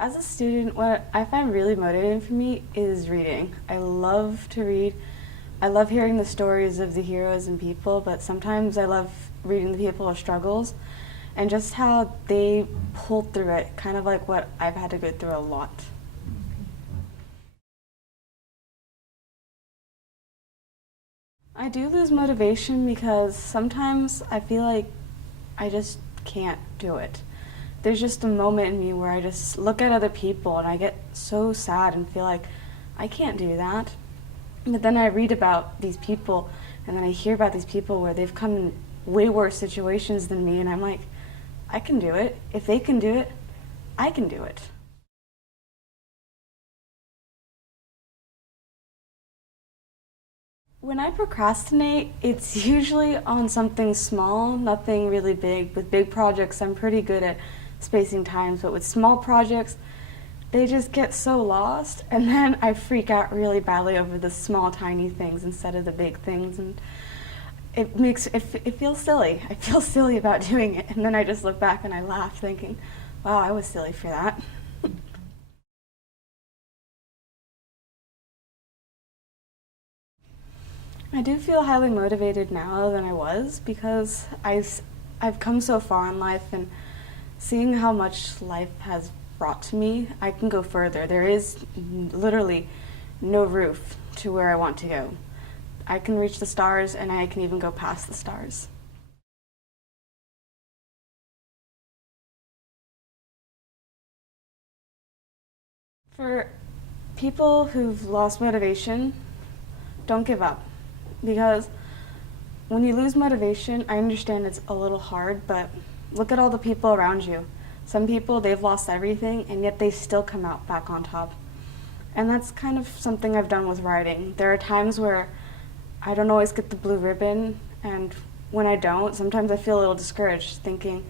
As a student, what I find really motivating for me is reading. I love to read. I love hearing the stories of the heroes and people, but sometimes I love reading the people's struggles and just how they pulled through it, kind of like what I've had to go through a lot. I do lose motivation because sometimes I feel like I just can't do it. There's just a moment in me where I just look at other people and I get so sad and feel like I can't do that. But then I read about these people and then I hear about these people where they've come in way worse situations than me, and I'm like, I can do it. If they can do it, I can do it. When I procrastinate, it's usually on something small, nothing really big. With big projects, I'm pretty good at spacing times, but with small projects, they just get so lost, and then I freak out really badly over the small, tiny things instead of the big things, and it feels silly. I feel silly about doing it, and then I just look back and I laugh, thinking, "Wow, I was silly for that." I do feel highly motivated now than I was because I've come so far in life, and seeing how much life has brought to me, I can go further. There is literally no roof to where I want to go. I can reach the stars, and I can even go past the stars. For people who've lost motivation, don't give up, because when you lose motivation, I understand it's a little hard, but look at all the people around you. Some people, they've lost everything, and yet they still come out back on top. And that's kind of something I've done with writing. There are times where I don't always get the blue ribbon, and when I don't, sometimes I feel a little discouraged, thinking,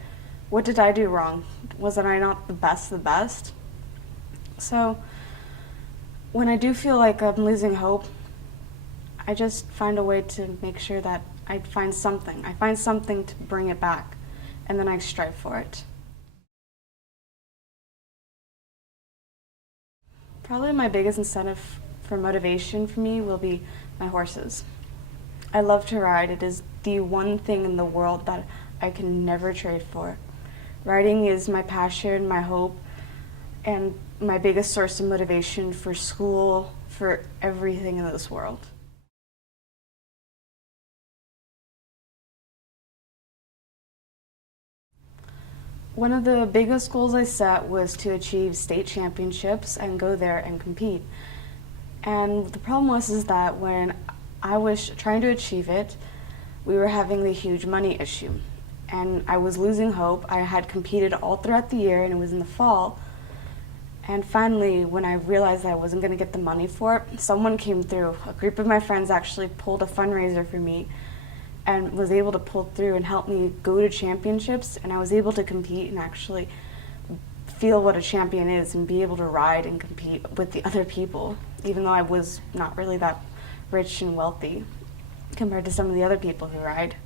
what did I do wrong? Wasn't I not the best of the best? So when I do feel like I'm losing hope, I just find a way to make sure that I find something. I find something to bring it back, and then I strive for it. Probably my biggest incentive for motivation for me will be my horses. I love to ride. It is the one thing in the world that I can never trade for. Riding is my passion, my hope, and my biggest source of motivation for school, for everything in this world. One of the biggest goals I set was to achieve state championships and go there and compete. And the problem was is that when I was trying to achieve it, we were having the huge money issue. And I was losing hope. I had competed all throughout the year, and it was in the fall. And finally, when I realized that I wasn't going to get the money for it, someone came through. A group of my friends actually pulled a fundraiser for me and was able to pull through and help me go to championships, and I was able to compete and actually feel what a champion is and be able to ride and compete with the other people, even though I was not really that rich and wealthy compared to some of the other people who ride.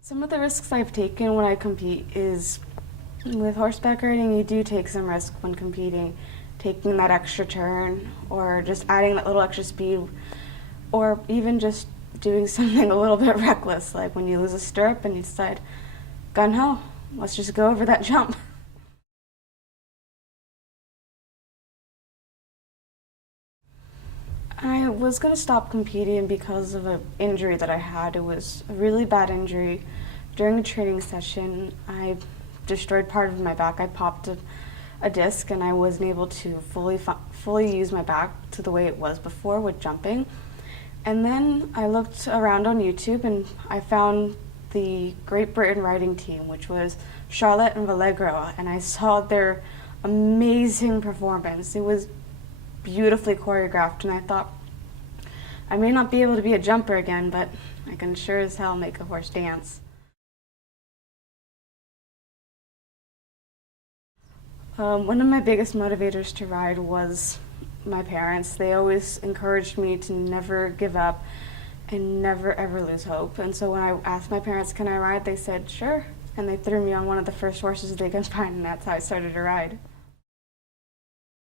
Some of the risks I've taken when I compete is with horseback riding, you do take some risk when competing, taking that extra turn or just adding that little extra speed, or even just doing something a little bit reckless, like when you lose a stirrup and you decide, gun ho, let's just go over that jump. I was going to stop competing because of an injury that I had. It was a really bad injury. During a training session, I destroyed part of my back. I popped a disc, and I wasn't able to fully use my back to the way it was before with jumping. And then I looked around on YouTube, and I found the Great Britain riding team, which was Charlotte and Vallegro, and I saw their amazing performance. It was beautifully choreographed, and I thought, I may not be able to be a jumper again, but I can sure as hell make a horse dance. One of my biggest motivators to ride was my parents. They always encouraged me to never give up and never ever lose hope. And so when I asked my parents, can I ride, they said, sure. And they threw me on one of the first horses they could find, and that's how I started to ride.